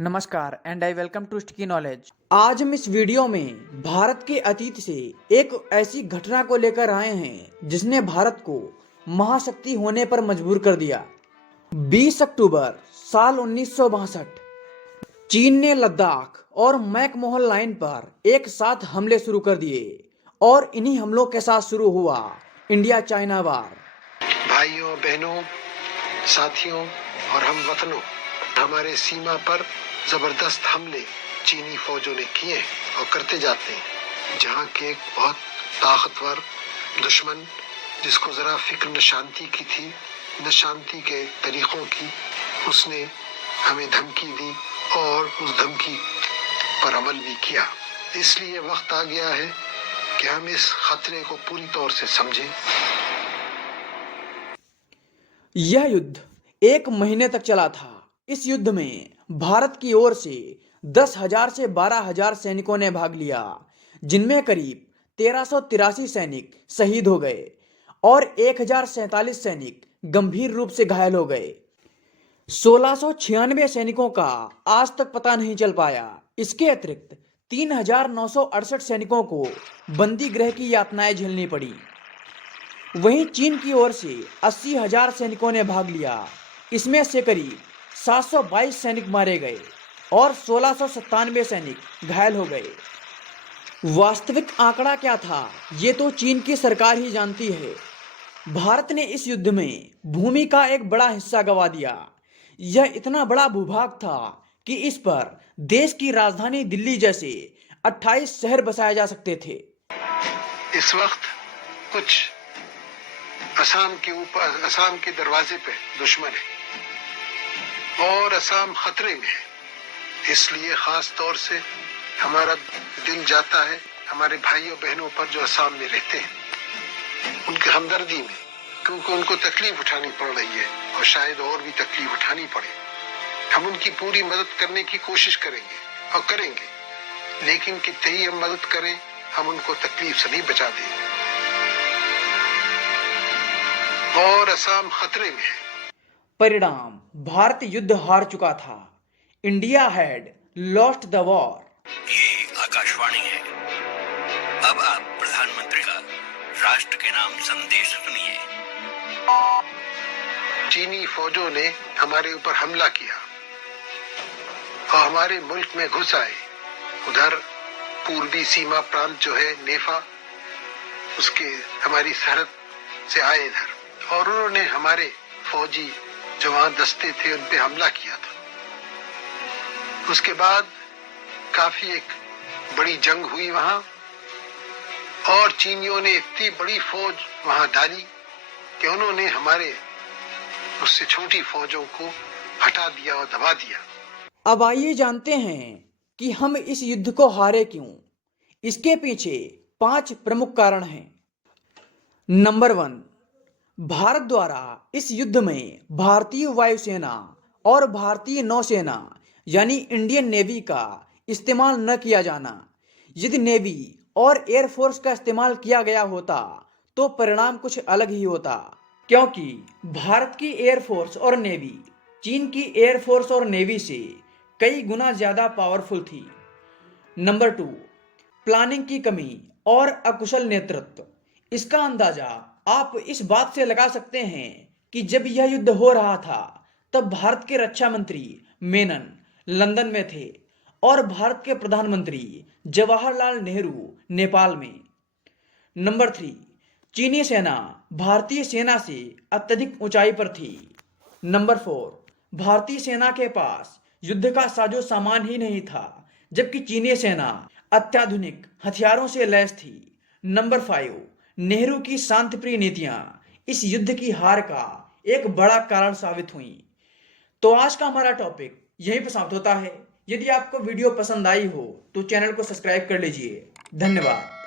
नमस्कार and I welcome to Sticky Knowledge. आज हम इस वीडियो में भारत के अतीत से एक ऐसी घटना को लेकर आए हैं जिसने भारत को महाशक्ति होने पर मजबूर कर दिया। 20 अक्टूबर साल 1962 चीन ने लद्दाख और मैकमोहन लाइन पर एक साथ हमले शुरू कर दिए और इन्हीं हमलों के साथ शुरू हुआ इंडिया चाइना वार। भाइयों बहनों साथियों और हम वतनों, हमारे सीमा पर जबरदस्त हमले चीनी फौजों ने किए और करते जाते हैं। जहां के एक बहुत ताकतवर दुश्मन, जिसको जरा फिक्र न शांति की थी न शांति के तरीकों की, उसने हमें धमकी दी और उस धमकी पर अमल भी किया। इसलिए वक्त आ गया है कि हम इस खतरे को पूरी तौर से समझें। यह युद्ध 1 महीने तक चला था। इस युद्ध में भारत की ओर से 10,000 से 12,000 सैनिकों ने भाग लिया, जिनमें करीब 1383 सैनिक शहीद हो गए और 1047 सैनिक गंभीर रूप से घायल हो गए। 1696 सैनिकों का आज तक पता नहीं चल पाया। इसके अतिरिक्त 3,968 सैनिकों को बंदी गृह की यातनाएं झेलनी पड़ी। वहीं चीन की ओर से 80,000 सैनिकों ने भाग लिया। इसमें से करीब 722 सैनिक मारे गए और 1697 सैनिक घायल हो गए। वास्तविक आंकड़ा क्या था, ये तो चीन की सरकार ही जानती है। भारत ने इस युद्ध में भूमि का एक बड़ा हिस्सा गंवा दिया। यह इतना बड़ा भूभाग था कि इस पर देश की राजधानी दिल्ली जैसे 28 शहर बसाए जा सकते थे। इस वक्त कुछ असम के दरवाजे पे दुश्मन है और असम खतरे में है। इसलिए खास तौर से हमारा दिल जाता है हमारे भाइयों बहनों पर जो असम में रहते हैं, उनके हमदर्दी में, क्योंकि उनको तकलीफ उठानी पड़ रही है और शायद और भी तकलीफ उठानी पड़े। हम उनकी पूरी मदद करने की कोशिश करेंगे और करेंगे, लेकिन कितनी ही हम मदद करें, हम उनको तकलीफ से नहीं बचा देंगे और असम खतरे में है। परिणाम, भारत युद्ध हार चुका था। India had lost the war. ये आकाशवाणी है। अब आप प्रधानमंत्री का राष्ट्र के नाम संदेश सुनिए। चीनी फौजों ने हमारे ऊपर हमला किया और हमारे मुल्क में घुस आए। उधर पूर्वी सीमा प्रांत जो है नेफा, उसके हमारी सरहद से आए इधर, और उन्होंने हमारे फौजी जो वहां दस्ते थे उन पे हमला किया था। उसके बाद काफी एक बड़ी जंग हुई वहां और चीनियों ने इतनी बड़ी फौज वहां डाली कि उन्होंने हमारे उससे छोटी फौजों को हटा दिया और दबा दिया। अब आइए जानते हैं कि हम इस युद्ध को हारे क्यों। इसके पीछे 5 प्रमुख कारण हैं। नंबर 1, भारत द्वारा इस युद्ध में भारतीय वायुसेना और भारतीय नौसेना यानी इंडियन नेवी का इस्तेमाल न किया जाना। यदि नेवी और एयरफोर्स का इस्तेमाल किया गया होता तो परिणाम कुछ अलग ही होता, क्योंकि भारत की एयरफोर्स और नेवी चीन की एयरफोर्स और नेवी से कई गुना ज्यादा पावरफुल थी। नंबर 2, प्लानिंग की कमी और अकुशल नेतृत्व। इसका अंदाजा आप इस बात से लगा सकते हैं कि जब यह युद्ध हो रहा था तब भारत के रक्षा मंत्री मेनन लंदन में थे और भारत के प्रधानमंत्री जवाहरलाल नेहरू नेपाल में। नंबर 3, चीनी सेना भारतीय सेना से अत्यधिक ऊंचाई पर थी। नंबर 4, भारतीय सेना के पास युद्ध का साजो सामान ही नहीं था, जबकि चीनी सेना अत्याधुनिक हथियारों से लैस थी। नंबर 5, नेहरू की शांतिप्रिय नीतियां इस युद्ध की हार का एक बड़ा कारण साबित हुई। तो आज का हमारा टॉपिक यहीं पर समाप्त होता है। यदि आपको वीडियो पसंद आई हो तो चैनल को सब्सक्राइब कर लीजिए। धन्यवाद।